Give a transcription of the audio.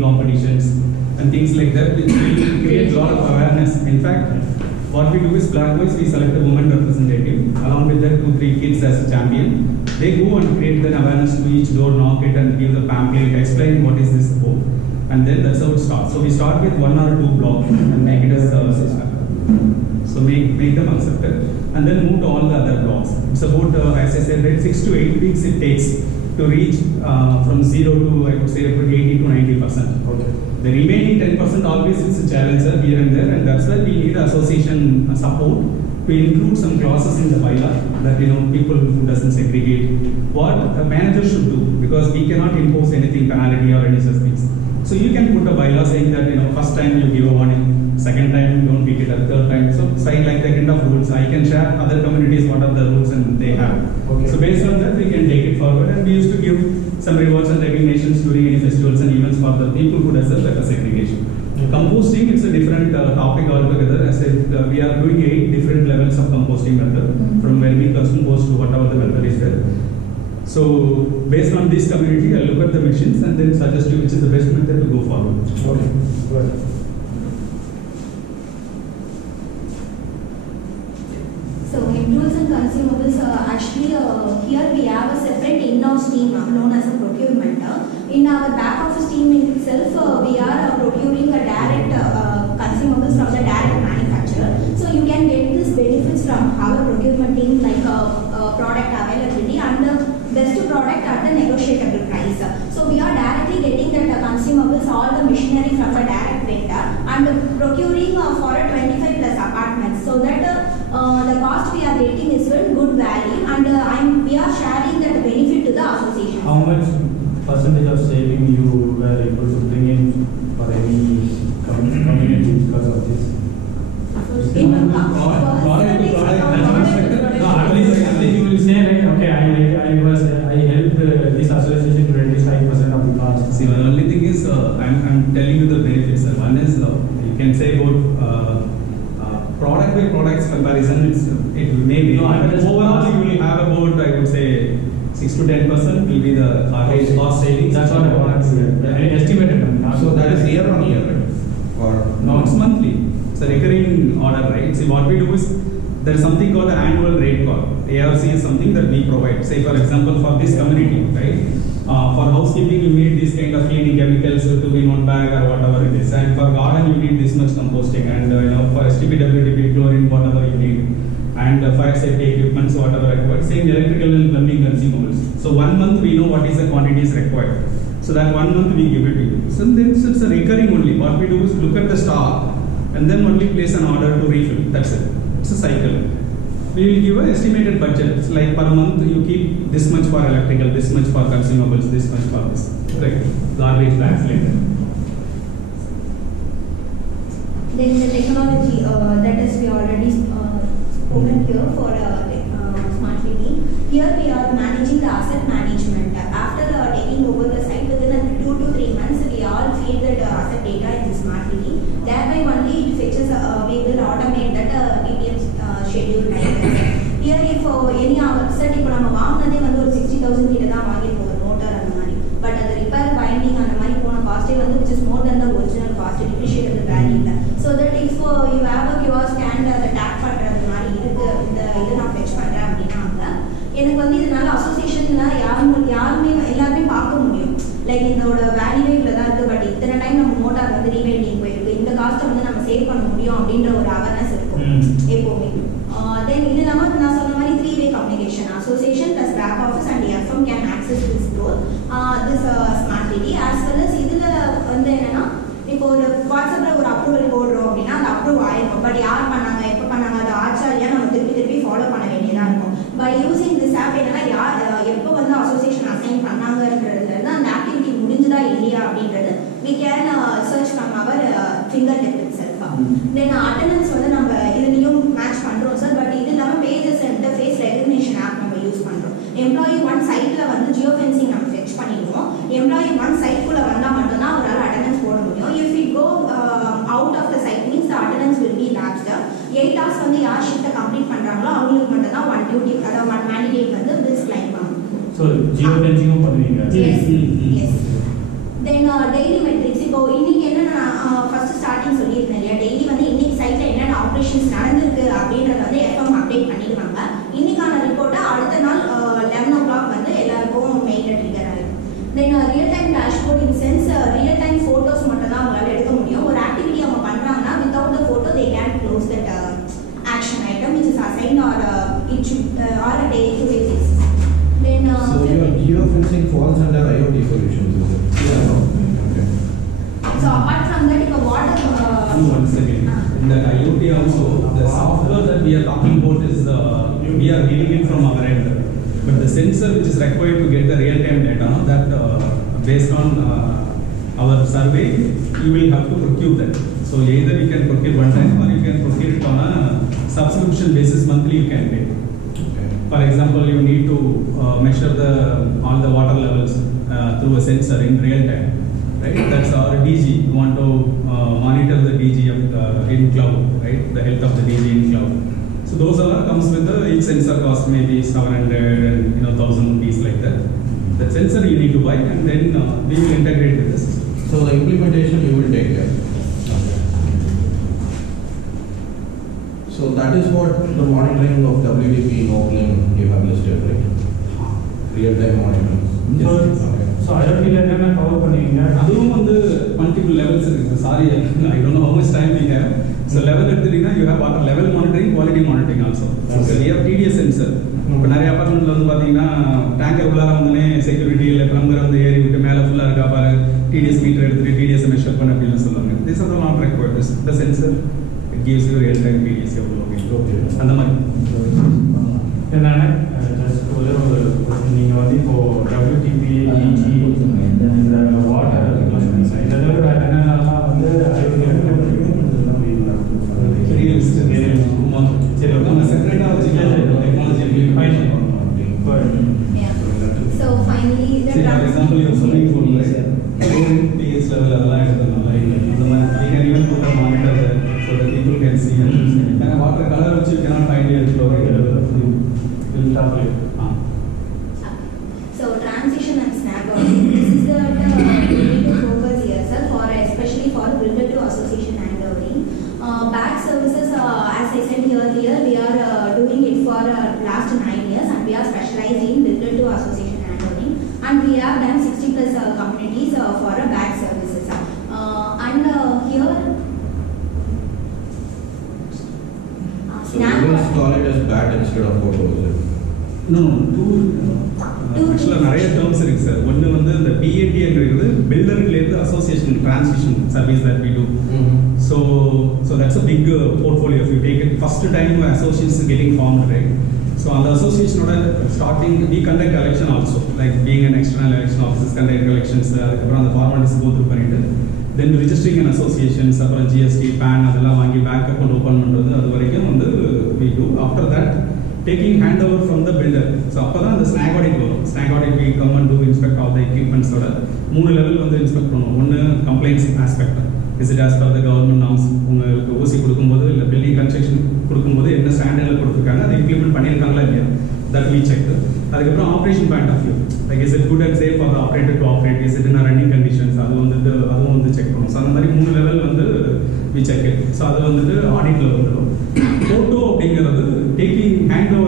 competitions and things like that, which will create a lot of awareness. In fact, what we do is black-wise, we select a woman representative along with their 2-3 kids as a champion. They go and create the awareness to each door, knock it and give the pamphlet, explain what is this about. And then that's how it starts. So we start with 1 or 2 blocks and make it as a system. So make them accepted and then move to all the other blocks. It's about, as I said, 6 to 8 weeks it takes to reach from 0 to, I would say, 80 to 90%. Okay. The remaining 10% always it's a challenger here and there, and that's why we need association support to include some clauses in the bylaw that people who doesn't segregate what a manager should do, because we cannot impose anything, penalty or any such things. So you can put a bylaw saying that first time you give a warning, second time you don't pick it up, third time. So say like that kind of rules. I can share other communities what are the rules and they have. Okay. So based on that we can take it forward, and we used to give some rewards and recognitions during any festivals and events for the people who does the better segregation. Composting, it's a different topic altogether. As I said, we are doing 8 different levels of composting method, from vermicompost to whatever the method is there. So based on this community, I'll look at the machines and then suggest you which is the best method to go forward. Okay. Good. So in tools and consumables, actually here we have a separate in-house team known as a procurement. In our back office team itself, we are procuring a direct consumables from the direct manufacturer. So you can get these benefits from our procurement team, like product availability and the best product at the negotiable price. So we are directly getting that consumables, all the machinery from the direct vendor, and procuring for a 25 plus apartments, so that the cost we are getting is very good value, and we are sharing that benefit to the association. How much percentage of saving you were able to bring in for any community because of this? In At least you will say like, okay, I helped this association to reduce 5% of the cost. See, the only thing is, I'm telling you the benefits. One is, you can say about product by products comparison, it may be. No, overall you will have about, I would say, 6 to 10% will be the cost savings. That's what I want to see. Estimated number. So that is year on year, right? Or no, it's monthly. It's a recurring order, right? See, what we do is, there is something called the annual rate card. ARC is something that we provide. Say, for example, for this community, right? For housekeeping, you need this kind of cleaning chemicals to be in one bag or whatever it is. And for garden, you need this much composting. And for STP, chlorine, whatever you need. And fire safety equipment, so whatever required. Same electrical and plumbing consumables. So 1 month we know what is the quantities required. So that 1 month we give it to you. So then it's a recurring only. What we do is look at the stock and then only place an order to refill. That's it. It's a cycle. We will give an estimated budget. It's like per month you keep this much for electrical, this much for consumables, this much for this. Right? Garbage bags like that. Then the technology, that is we already spoken here for smart city. Here we are managing the asset management. After taking over the site, within 2 to 3 months, we all feed that asset data in the smart city. Thereby only it fetches, we will automate that PPM schedule like here if any asset, if we have 60,000 கிட்ட தான் வாங்கிருப்போம் motor அந்த மாதிரி, but the repair binding அந்த மாதிரி போன cost which is more than the original cost, depreciated value இல்ல. So that if you have a QR scan, the tag பண்ற அந்த மாதிரி இருக்கு, இந்த இது நான் fetch பண்றேன் அப்படினாங்க, எனக்கு இதனால அசோசியேஷன்ல யாருமே எல்லாருமே பார்க்க முடியும். லைக் இதோட வேல்யூவே இவ்வளவுதான் இருக்கு, பட் இத்தனை டைம் நம்ம மோட்டார் ரீவைண்டிங் போயிருக்கு, இந்த காஸ்ட்டை நம்ம சேவ் பண்ண முடியும் அப்படின்ற ஒரு அவேர்னஸ் இருக்கும் எப்பவுமே. தென் இது இல்லாம நான் சொன்ன மாதிரி 3-way communication, association plus back office and FM can access this role, this smart city, as well as இதுல என்னன்னா, இப்போ ஒரு வாட்ஸ்அப்ல ஒரு அப்ரூவல் போடுறோம் அப்படின்னா அந்த அப்ரூவ் ஆயிருக்கும், பட் யார் பண்ணாங்க எப்போ பண்ணாங்க அது ஆச்சாரியா நம்ம திருப்பி ஃபாலோ பண்ண வேண்டியதா இருக்கும். பை யூசிங் திஸ் ஆப் என்னன்னா, யார் எப்போ அசோசியேஷன் அசைன் பண்ணாங்கன்றதுல அந்த ஆக்டிவிட்டி முடிஞ்சுதா இல்லையா அப்படின்றது we can search from our fingertip itself. Then attendance நம்ம இதுலயும் மேட்ச் பண்றோம் சார், பட் இது இல்லாம pages and face recognition app நம்ம யூஸ் பண்றோம். எம்ப்ளாயி ஒன் சைட்ல ஜியோ ஃபென்சிங் நம்ம ஃபெட்ச் பண்ணிடுவோம். எம்ப்ளாயி ஒன் சைட்குள்ள வந்தா மட்டும் தான் அவரால் அட்டெண்டன்ஸ் போட முடியும். if we go out of the site means the attendance will be lapsed. 8 hours யார் ஷிஃப்ட்டை கம்ப்ளீட் பண்றாங்களோ அவங்களுக்கு மட்டும் தான் ஒன் டியூட்டி, அதாவது ஒன் மேண்டேட் பில்ஸ் கிளைம் பண்ணும். So geo fencing பண்ணுவீங்க? Yes. Then daily metrics. So apart from that, if a water. One second. In that IoT also, the software that we are talking about is we are giving it from our end. But the sensor which is required to get the real-time data, that based on our survey, you will have to procure that. So either you can procure one time or you can procure it on a subscription basis, monthly you can pay. Okay. For example, you need to measure all the water levels through a sensor in real time. Right? That's our DG. You want to monitor the DG in cloud, right? The health of the DG in cloud. So those all comes with each sensor cost maybe 700 and 1,000 rupees like that. That sensor you need to buy and then we will integrate with the system. So the implementation you will take care. Okay. So that is what the monitoring of WDP opening you have listed, right? Real-time monitoring. So, Okay. so IoT என்ன cover பண்ணுவீங்க? அதுவும் multiple levels இருக்கு. Sorry, I don't know how much time we have. So level எடுத்துட்டீங்கன்னா you have water level monitoring, quality monitoring also. So we have TDS sensor. இப்போ நிறைய அபார்ட்மெண்ட்ல பார்த்தீங்கன்னா tanker உள்ளார வந்தோடனே செக்யூரிட்டி இல்லை ப்ளம்பர் ஏறி விட்டு மேலே ஃபுல்லாக இருக்கா பாரு TDS மீட்டர் எடுத்துட்டு TDS மெஷர் பண்ண அப்படின்னு சொல்லுவாங்க. This is the not required. The sensor it gives you real time TDS எவ்வளோ Okay. அந்த மாதிரி. என்னன்னா ஜஸ்ட் ஒரு நீங்கள் இப்போ WTP இந்த வாட்டர் இந்த தவிர வேறு என்னென்னலாம் IoT சரி நம்ம செப்பரேட்டாக வச்சுக்கலாம் technology Yeah. So finally, the for example, you're swimming pool, right? pH level அதெல்லாம் எடுத்துக்கலாம் இந்த மாதிரி we can even put a monitor there so that people can see and water color which you cannot find here will stop it. So transition and snapshot. This is the we need to focus here, sir, for especially for builder to association handling. Back services, as I said earlier, we are doing it for last 9 years, and we are specialized in builder to association handling, and we have done 60 plus communities for back services. And here. So you will call it as BAT instead of HOTO, is it? No, actually நிறைய terms இருக்கு சார். ஒன்று இந்த BAT அப்படிங்கிறது பில்டர்லேருந்து association transition service that we do. So that's a big portfolio. If you take it, first time associations getting formed, right? So on the association starting, we conduct election also, like being an external election officers conduct elections. அதுக்கப்புறம் அந்த formalities go through பண்ணிட்டு then registering an association, அப்புறம் GST, PAN அதெல்லாம் வாங்கி bank account open பண்ணுறது அது வரைக்கும் we do. After that, taking handover from the builder. So அப்பதான் அந்த snag audit வரும். Snag audit we come and do inspect all the equipments ஓட 3 level inspect பண்ணுவோம். ஒன்று compliance aspect. Is it as per the government norms? உங்களுக்கு ஓசி கொடுக்கும்போது இல்லை building construction கொடுக்கும்போது என்ன ஸ்டாண்டர்டில் கொடுத்துருக்காங்க அதை இம்ப்ளிமெண்ட் பண்ணியிருக்காங்களா இல்லையா தட் we check. அதுக்கப்புறம் operation point of view, like is it good and safe for operator to operate, is it in running conditions, அதுவும் செக் பண்ணுவோம். ஸோ அந்த மாதிரி 3 level we check it. So அது ஆடிட்டில் வந்துடும். HOTO அப்படிங்கிறது டேக்கிங் ஹேண்ட் ஓவர்